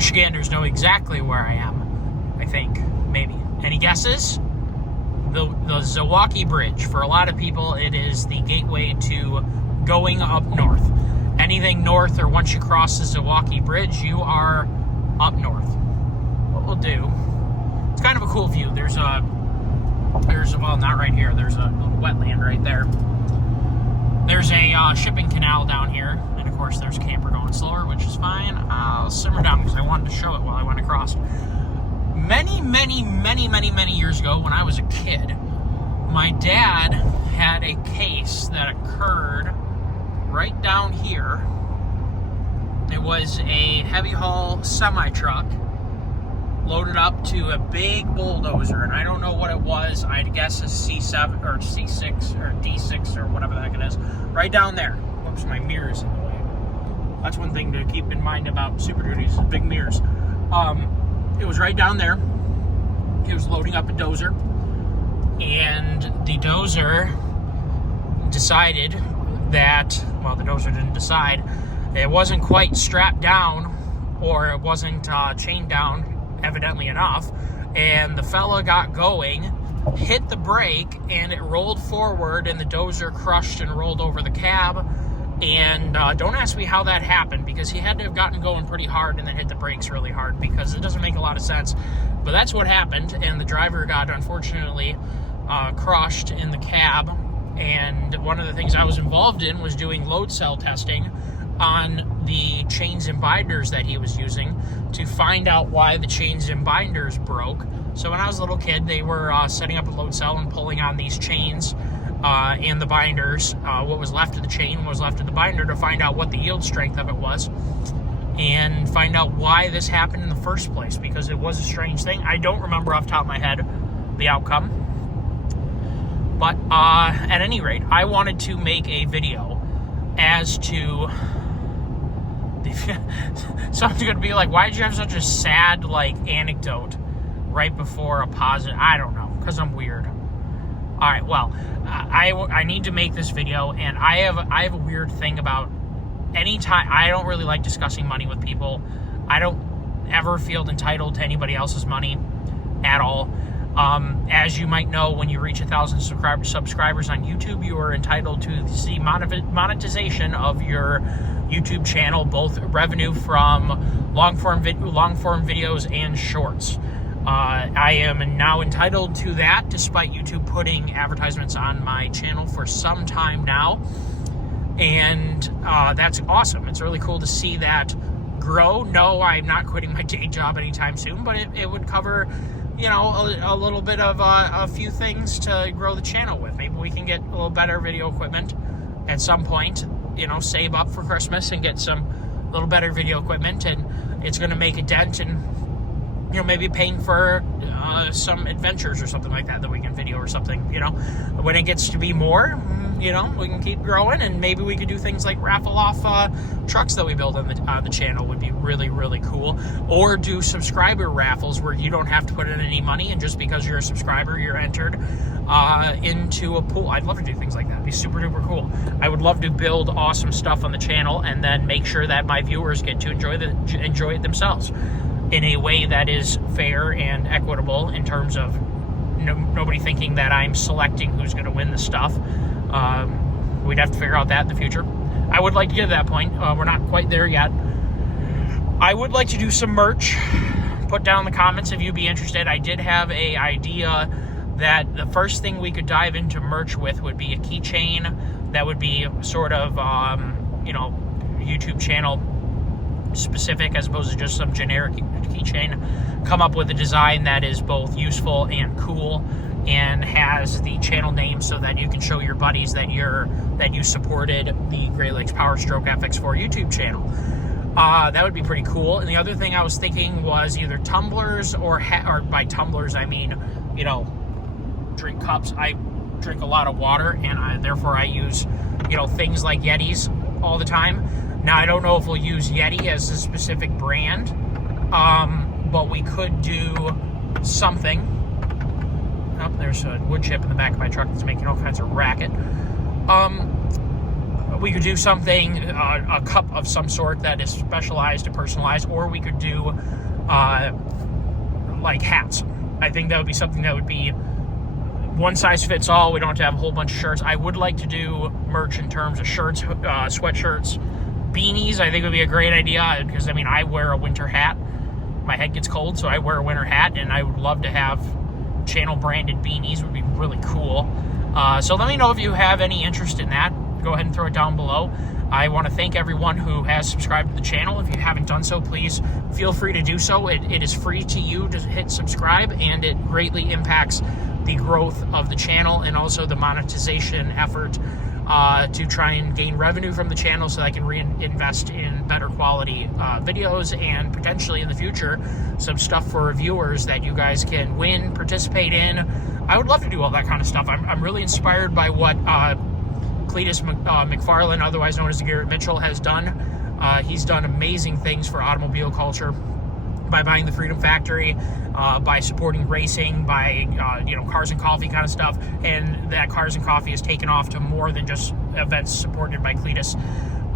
Michiganders know exactly where I am, I think, maybe. Any guesses? The Zilwaukee Bridge. For a lot of people, it is the gateway to going up north. Anything north, or once you cross the Zilwaukee Bridge, you are up north. What we'll do, it's kind of a cool view. There's well, not right here. There's a little wetland right there. There's a shipping canal down here. And of course, there's a camper going slower, which is fine. I'll simmer down because I wanted to show it while I went across. Many, many, many, many, many years ago, when I was a kid, my dad had a case that occurred right down here. It was a heavy haul semi-truck loaded up to a big bulldozer, and I don't know what it was. I'd guess a C7 or C6 or D6 or whatever the heck it is. Right down there. Whoops, my mirror's in the way. That's one thing to keep in mind about Super Duties, is big mirrors. It was right down there. He was loading up a dozer, and the dozer decided that, well, the dozer didn't decide, it wasn't quite strapped down, or it wasn't chained down evidently enough, and the fella got going, hit the brake, and it rolled forward, and the dozer crushed and rolled over the cab. And don't ask me how that happened, because he had to have gotten going pretty hard and then hit the brakes really hard, because it doesn't make a lot of sense. But that's what happened, and the driver got, unfortunately, crushed in the cab. And one of the things I was involved in was doing load cell testing on the chains and binders that he was using to find out why the chains and binders broke. So when I was a little kid, they were setting up a load cell and pulling on these chains and the binders, what was left of the chain, what was left of the binder, to find out what the yield strength of it was and find out why this happened in the first place, because it was a strange thing. I don't remember off the top of my head the outcome. But at any rate, I wanted to make a video as to someone's going to be like, why did you have such a sad, anecdote right before a positive? I don't know, because I'm weird. All right, well, I need to make this video, and I have a weird thing about anytime. I don't really like discussing money with people. I don't ever feel entitled to anybody else's money at all. As you might know, when you reach 1,000 subscribers on YouTube, you are entitled to the monetization of your YouTube channel, both revenue from long-form videos and shorts. I am now entitled to that, despite YouTube putting advertisements on my channel for some time now. And that's awesome. It's really cool to see that grow. No, I'm not quitting my day job anytime soon, but it would cover, a little bit of a few things to grow the channel with. Maybe we can get a little better video equipment at some point, save up for Christmas and get some little better video equipment, and it's going to make a dent in, maybe paying for some adventures or something like that we can video or something. When it gets to be more, we can keep growing, and maybe we could do things like raffle off trucks that we build on the channel. Would be really, really cool. Or do subscriber raffles where you don't have to put in any money, and just because you're a subscriber, you're entered into a pool. I'd love to do things like that. It'd be super duper cool. I would love to build awesome stuff on the channel and then make sure that my viewers get to enjoy it themselves in a way that is fair and equitable, in terms of nobody thinking that I'm selecting who's going to win the stuff. We'd have to figure out that in the future. I would like to get to that point. We're not quite there yet. I would like to do some merch. Put down in the comments if you'd be interested. I did have an idea that the first thing we could dive into merch with would be a keychain that would be sort of, YouTube channel specific, as opposed to just some generic keychain. Come up with a design that is both useful and cool, and has the channel name so that you can show your buddies that you supported the Great Lakes Power Stroke FX4 YouTube channel. That would be pretty cool. And the other thing I was thinking was either tumblers or by tumblers I mean, drink cups. I drink a lot of water, and therefore I use, things like Yetis all the time. Now, I don't know if we'll use Yeti as a specific brand, but we could do something. Oh, there's a wood chip in the back of my truck that's making all kinds of racket. we could do something, a cup of some sort that is specialized and personalized, or we could do like hats. I think that would be something that would be one size fits all. We don't have to have a whole bunch of shirts. I would like to do merch in terms of shirts, sweatshirts, beanies. I think would be a great idea, because I mean, I wear a winter hat. My head gets cold, so I wear a winter hat, and I would love to have channel branded beanies. Would be really cool. So let me know if you have any interest in that. Go ahead and throw it down below. I want to thank everyone who has subscribed to the channel. If you haven't done so, please feel free to do so. It is free to you to hit subscribe, and it greatly impacts the growth of the channel and also the monetization effort to try and gain revenue from the channel so that I can reinvest in better quality videos, and potentially in the future some stuff for viewers that you guys can win, participate in. I would love to do all that kind of stuff. I'm really inspired by what Cletus McFarlane, otherwise known as Garrett Mitchell, has done. He's done amazing things for automobile culture by buying the Freedom Factory, by supporting racing, by Cars and Coffee kind of stuff, and that Cars and Coffee has taken off to more than just events supported by Cletus,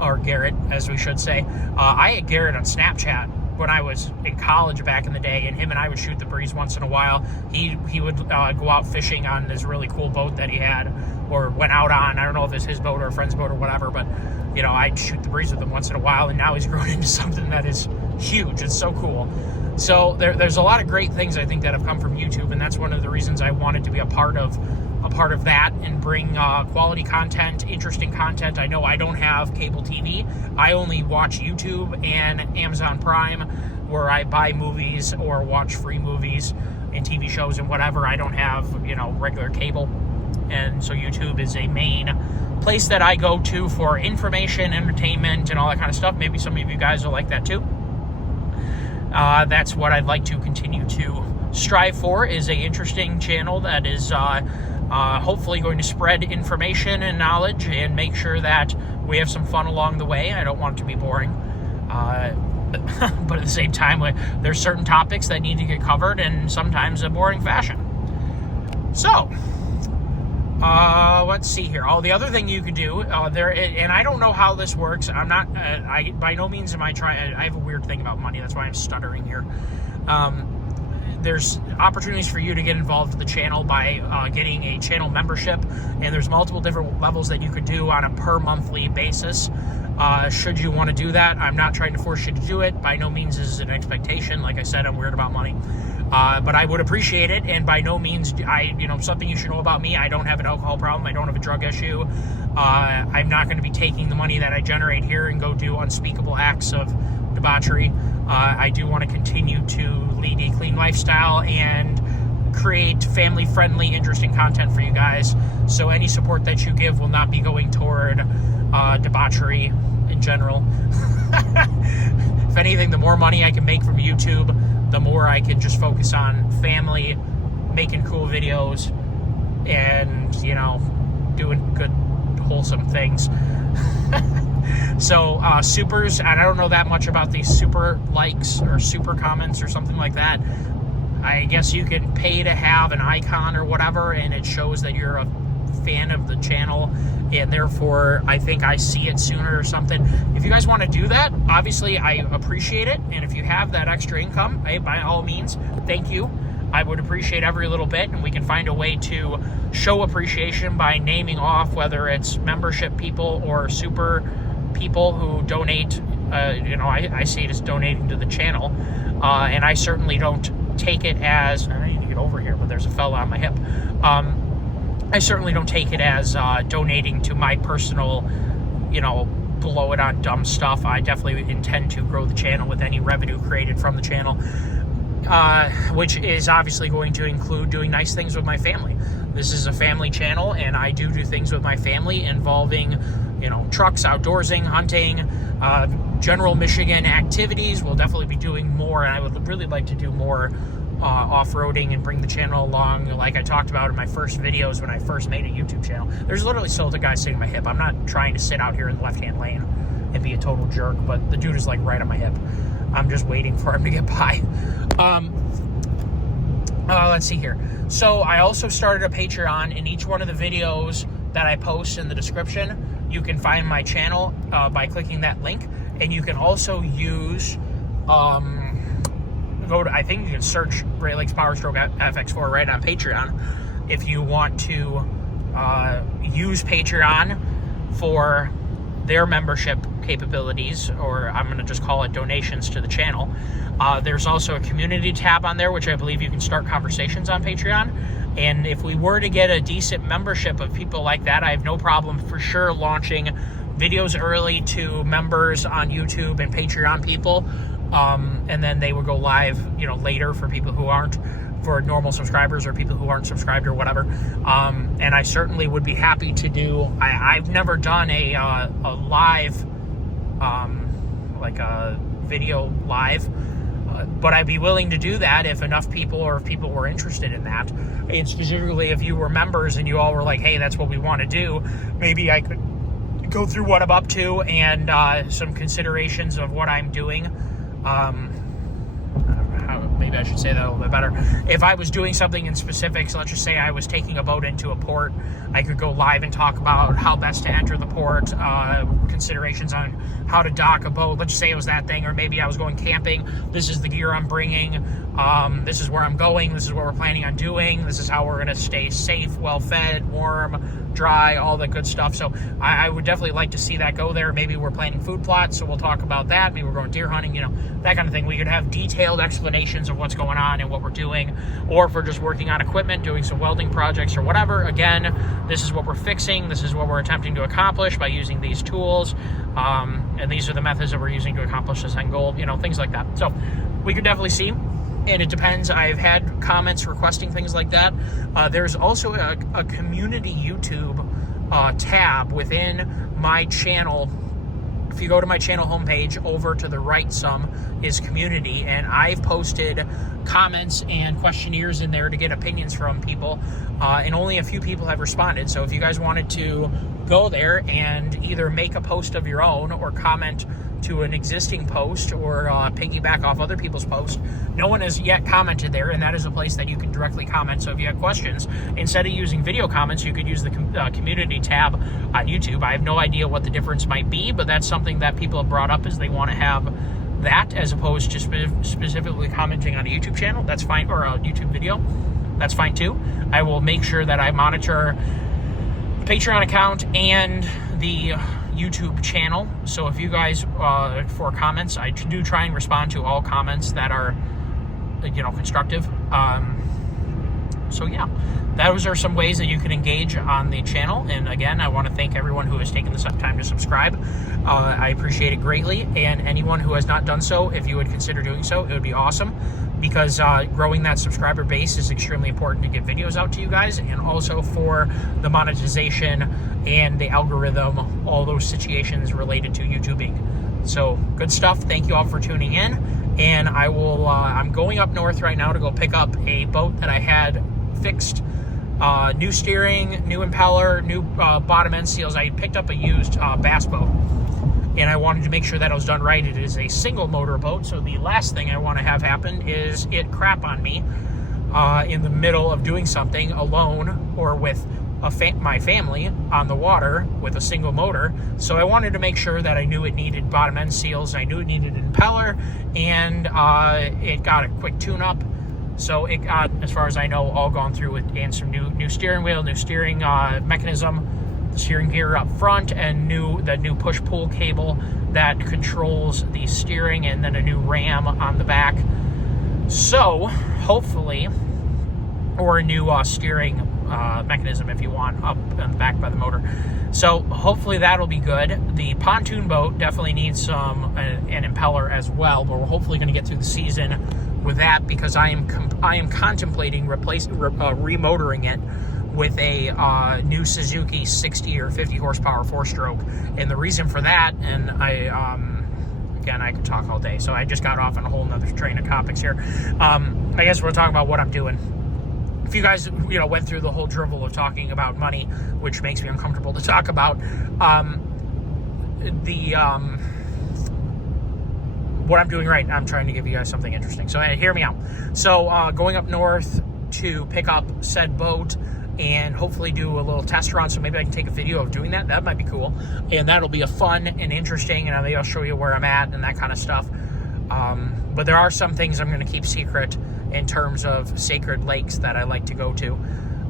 or Garrett, as we should say. I had Garrett on Snapchat when I was in college back in the day, and him and I would shoot the breeze once in a while. He would go out fishing on this really cool boat that he had, or went out on. I don't know if it's his boat or a friend's boat or whatever, but I'd shoot the breeze with him once in a while, and now he's grown into something that is huge. It's so cool. So there's a lot of great things I think that have come from YouTube, and that's one of the reasons I wanted to be a part of that and bring quality content, interesting content. I know I don't have cable TV. I only watch YouTube and Amazon Prime, where I buy movies or watch free movies and TV shows and whatever. I don't have regular cable, and so YouTube is a main place that I go to for information, entertainment, and all that kind of stuff. Maybe some of you guys will like that too. That's what I'd like to continue to strive for, is a interesting channel that is hopefully going to spread information and knowledge and make sure that we have some fun along the way. I don't want it to be boring. But at the same time, there's certain topics that need to get covered, and sometimes a boring fashion. So, let's see here. Oh, the other thing you could do, and I don't know how this works. I'm not, by no means am I trying, I have a weird thing about money. That's why I'm stuttering here. There's opportunities for you to get involved with the channel by getting a channel membership, and there's multiple different levels that you could do on a per monthly basis. Should you want to do that, I'm not trying to force you to do it. By no means is it an expectation. Like I said, I'm weird about money. But I would appreciate it, and by no means, something you should know about me, I don't have an alcohol problem, I don't have a drug issue. I'm not going to be taking the money that I generate here and go do unspeakable acts of debauchery. I do want to continue to lead a clean lifestyle and create family-friendly, interesting content for you guys. So any support that you give will not be going toward debauchery in general. If anything, the more money I can make from YouTube, the more I can just focus on family, making cool videos, and, doing good, wholesome things. So, supers, and I don't know that much about these super likes or super comments or something like that. I guess you can pay to have an icon or whatever, and it shows that you're a fan of the channel, and therefore I think I see it sooner or something. If you guys want to do that, obviously I appreciate it, and if you have that extra income, hey, by all means, thank you. I would appreciate every little bit, and we can find a way to show appreciation by naming off whether it's membership people or super people who donate. I see it as donating to the channel, and I certainly don't take it as, I need to get over here, but there's a fella on my hip. I certainly don't take it as donating to my personal, blow it on dumb stuff. I definitely intend to grow the channel with any revenue created from the channel, which is obviously going to include doing nice things with my family. This is a family channel, and I do things with my family involving, trucks, outdoorsing, hunting, general Michigan activities. We'll definitely be doing more, and I would really like to do more off-roading and bring the channel along, like I talked about in my first videos when I first made a YouTube channel. There's literally still the guy sitting on my hip. I'm not trying to sit out here in the left-hand lane and be a total jerk, but the dude is like right on my hip. I'm just waiting for him to get by. Let's see here. So I also started a Patreon. In each one of the videos that I post in the description, you can find my channel by clicking that link. And you can also use, I think you can search Great Lakes Power Stroke FX4 right on Patreon if you want to use Patreon for their membership capabilities, or I'm going to just call it donations to the channel. There's also a community tab on there, which I believe you can start conversations on Patreon. And if we were to get a decent membership of people like that, I have no problem for sure launching videos early to members on YouTube and Patreon people. And then they would go live, later for people who aren't, for normal subscribers or people who aren't subscribed or whatever. And I certainly would be happy to do, I've never done a live, like a video live, but I'd be willing to do that if enough people, or if people were interested in that. And specifically if you were members and you all were like, hey, that's what we want to do, maybe I could go through what I'm up to and some considerations of what I'm doing. Maybe I should say that a little bit better. If I was doing something in specifics, let's just say I was taking a boat into a port, I could go live and talk about how best to enter the port, considerations on how to dock a boat. Let's just say it was that thing. Or maybe I was going camping. This is the gear I'm bringing. This is where I'm going. This is what we're planning on doing. This is how we're going to stay safe, well-fed, warm, dry, all the good stuff. So I would definitely like to see that go there. Maybe we're planning food plots, so we'll talk about that. Maybe we're going deer hunting, that kind of thing. We could have detailed explanations of what's going on and what we're doing, or if we're just working on equipment, doing some welding projects or whatever. Again, this is what we're fixing. This is what we're attempting to accomplish by using these tools. And these are the methods that we're using to accomplish this end goal, things like that. So we could definitely see. And it depends. I've had comments requesting things like that. There's also a community YouTube tab within my channel. If you go to my channel homepage, over to the right some is community, and I've posted comments and questionnaires in there to get opinions from people, and only a few people have responded. So if you guys wanted to go there and either make a post of your own or comment to an existing post, or piggyback off other people's posts, no one has yet commented there, and that is a place that you can directly comment. So if you have questions, instead of using video comments, you could use the community tab on YouTube. I have no idea what the difference might be, but that's something that people have brought up, is they want to have that as opposed to specifically commenting on a YouTube channel. That's fine, or a YouTube video. That's fine too. I will make sure that I monitor the Patreon account and the YouTube channel. So if you guys, for comments, I do try and respond to all comments that are, constructive. So yeah, those are some ways that you can engage on the channel. And again, I want to thank everyone who has taken the time to subscribe. I appreciate it greatly. And anyone who has not done so, if you would consider doing so, it would be awesome, because growing that subscriber base is extremely important to get videos out to you guys, and also for the monetization and the algorithm, all those situations related to YouTubing. So good stuff. Thank you all for tuning in. And I will, I'm going up north right now to go pick up a boat that I had fixed. New steering, new impeller, new bottom end seals. I picked up a used bass boat, and I wanted to make sure that it was done right. It is a single motor boat, so the last thing I want to have happen is it crap on me in the middle of doing something alone, or with my family on the water with a single motor. So I wanted to make sure that I knew it needed bottom end seals, I knew it needed an impeller, and it got a quick tune-up. So it got, as far as I know, all gone through with, and some new steering wheel, new steering mechanism, the steering gear up front, and the new push-pull cable that controls the steering, and then a new ram on the back. So hopefully, or a new steering mechanism, if you want, up on the back by the motor. So hopefully that'll be good. The pontoon boat definitely needs an impeller as well, but we're hopefully going to get through the season with that, because I am contemplating remotoring it with a new Suzuki 60 or 50 horsepower 4-stroke. And the reason for that, and again, I could talk all day, so I just got off on a whole nother train of topics here. I guess we're talking about what I'm doing. If you guys, went through the whole drivel of talking about money, which makes me uncomfortable to talk about, what I'm doing right now, I'm trying to give you guys something interesting. So hear me out. So going up north to pick up said boat, and hopefully do a little test run. So maybe I can take a video of doing that. That might be cool. And that'll be a fun and interesting, and maybe I'll show you where I'm at and that kind of stuff. But there are some things I'm going to keep secret in terms of sacred lakes that I like to go to.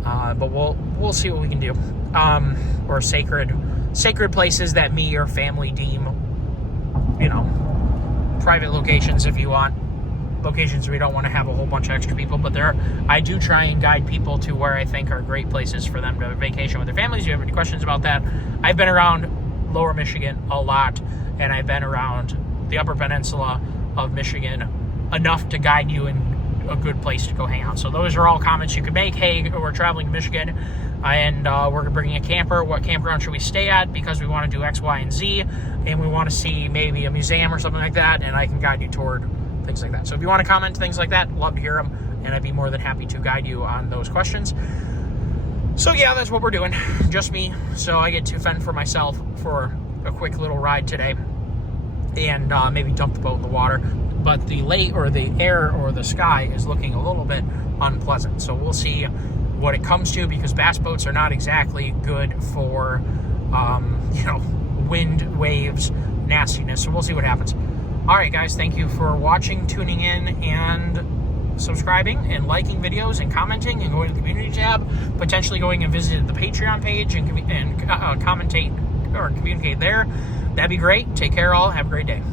But we'll see what we can do. Or sacred places that me or family deem, private locations if you want. Locations we don't want to have a whole bunch of extra people, but I do try and guide people to where I think are great places for them to vacation with their families. If you have any questions about that, I've been around Lower Michigan a lot, and I've been around the Upper Peninsula of Michigan enough to guide you in a good place to go hang out. So those are all comments you could make. Hey, we're traveling to Michigan, and we're bringing a camper. What campground should we stay at? Because we want to do X, Y, and Z, and we want to see maybe a museum or something like that, and I can guide you toward things like that. So if you want to comment things like that, love to hear them, and I'd be more than happy to guide you on those questions. So yeah, that's what we're doing. Just me. So I get to fend for myself for a quick little ride today, and maybe dump the boat in the water. But the lake or the air or the sky is looking a little bit unpleasant. So we'll see what it comes to, because bass boats are not exactly good for, wind, waves, nastiness. So we'll see what happens. All right, guys, thank you for watching, tuning in, and subscribing, and liking videos, and commenting, and going to the community tab, potentially going and visiting the Patreon page and commentate or communicate there. That'd be great. Take care, all. Have a great day.